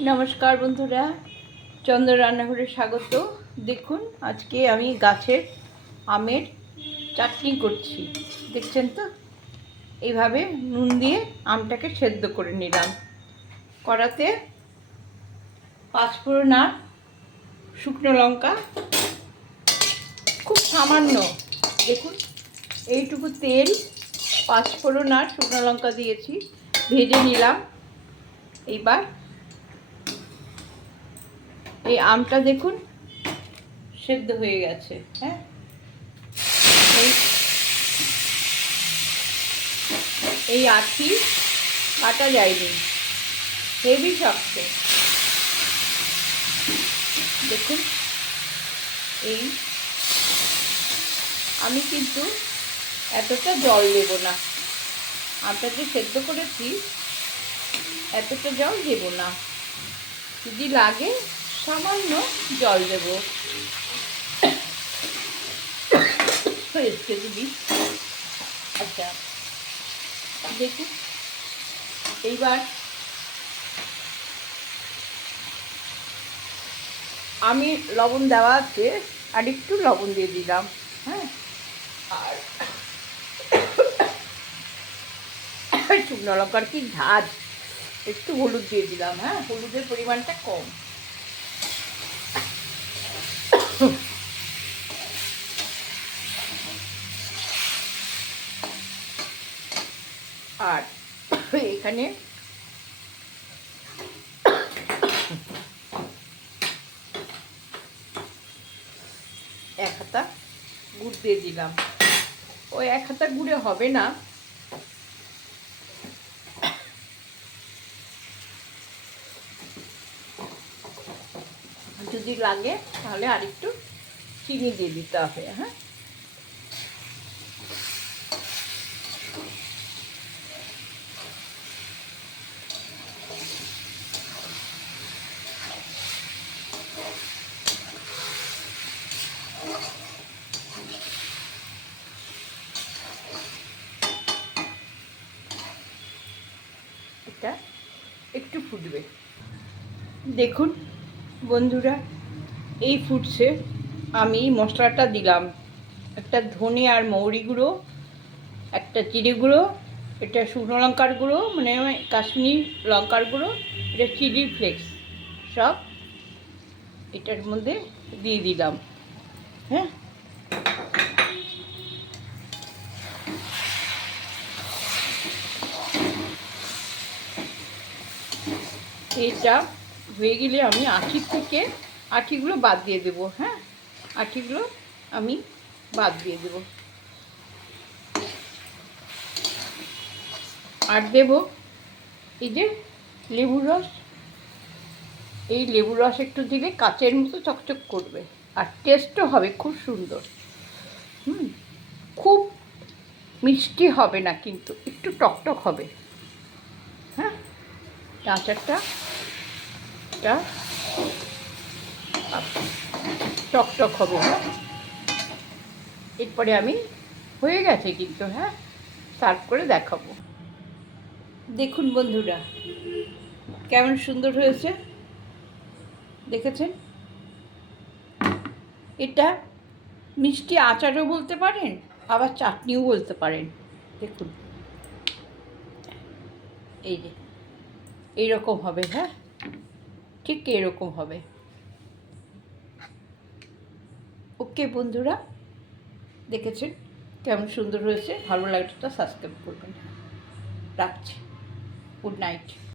নমস্কার বন্ধুরা, চন্দ্র রান্নাঘরে স্বাগত। দেখুন, আজকে আমি গাছের আমের চাটনি করছি। দেখছেন তো? এইভাবে নুন দিয়ে আমটাকে সেদ্ধ করে নিলাম। কড়াতে পাঁচফোড়ন আর শুকনো লঙ্কা। খুব সামান্য, দেখুন, এইটুকু তেল, পাঁচফোড়ন আর শুকনো লঙ্কা দিয়েছি। ভেজে নিলাম। এইবার এই আমটা দেখুন, সেদ্ধ হয়ে গেছে হ্যাঁ? এই আখি কাটা যায়নি, হেভি শক্ত। দেখুন, এই আমি কিন্তু এতটা জল দেব না। আমটা যে সেদ্ধ করেছি, এতটা জল দেব না। যদি লাগে সামান্য জল দেব। এসছে দিবি আচ্ছা দেখুন। এইবার আমি লবণ দেওয়া আছে, আর একটু লবণ দিয়ে দিলাম হ্যাঁ? আর শুকনো লঙ্কার কি ঝাঁজ একটু হলুদ দিয়ে দিলাম হ্যাঁ? হলুদের পরিমাণটা কম। আর এখানে এক হাতা গুড় দিয়ে দিলাম। ওই এক হাতা গুড়ে হবে না। যদি লাগে তাহলে আরেকটু চিনি দিয়ে দিতে হবে হ্যাঁ? এটা একটু ফুটবে। দেখুন। বন্ধুরা, এই ফুটছে। আমি মশলাটা দিলাম। একটা ধনে আর মৌরি গুঁড়ো, একটা জিরে গুঁড়ো, এটা শুকনো লঙ্কার গুঁড়ো মানে কাশ্মীর লঙ্কার গুঁড়ো, এটা চিলি ফ্লেক্স সব এটার মধ্যে দিয়ে দিলাম। হ্যাঁ? এটা হয়ে গেলে আমি আঠি থেকে আঠিগুলো বাদ দিয়ে দেব হ্যাঁ? আঠিগুলো আমি বাদ দিয়ে দেব। আর দেব এই যে লেবুর রস। এই লেবুর রস একটু দিলে কাচের মতো চকচক করবে, আর টেস্টও হবে খুব সুন্দর। হুম? খুব মিষ্টি হবে না, কিন্তু একটু টকটক হবে। হ্যাঁ? আচারটা এটা টকটক হবে হ্যাঁ? এরপরে আমি হয়ে গেছে কিন্তু হ্যাঁ? সার্ভ করে দেখাবো। দেখুন বন্ধুরা, কেমন সুন্দর হয়েছে। দেখেছেন? এটা মিষ্টি আচারও বলতে পারেন, আবার চাটনিও বলতে পারেন। দেখুন। এই যে, এইরকম হবে হ্যাঁ? ঠিক এরকম হবে। ওকে বন্ধুরা, দেখেছেন কেমন সুন্দর হয়েছে? ভালো লাগলে সাবস্ক্রাইব করবেন। রাখছি। Good night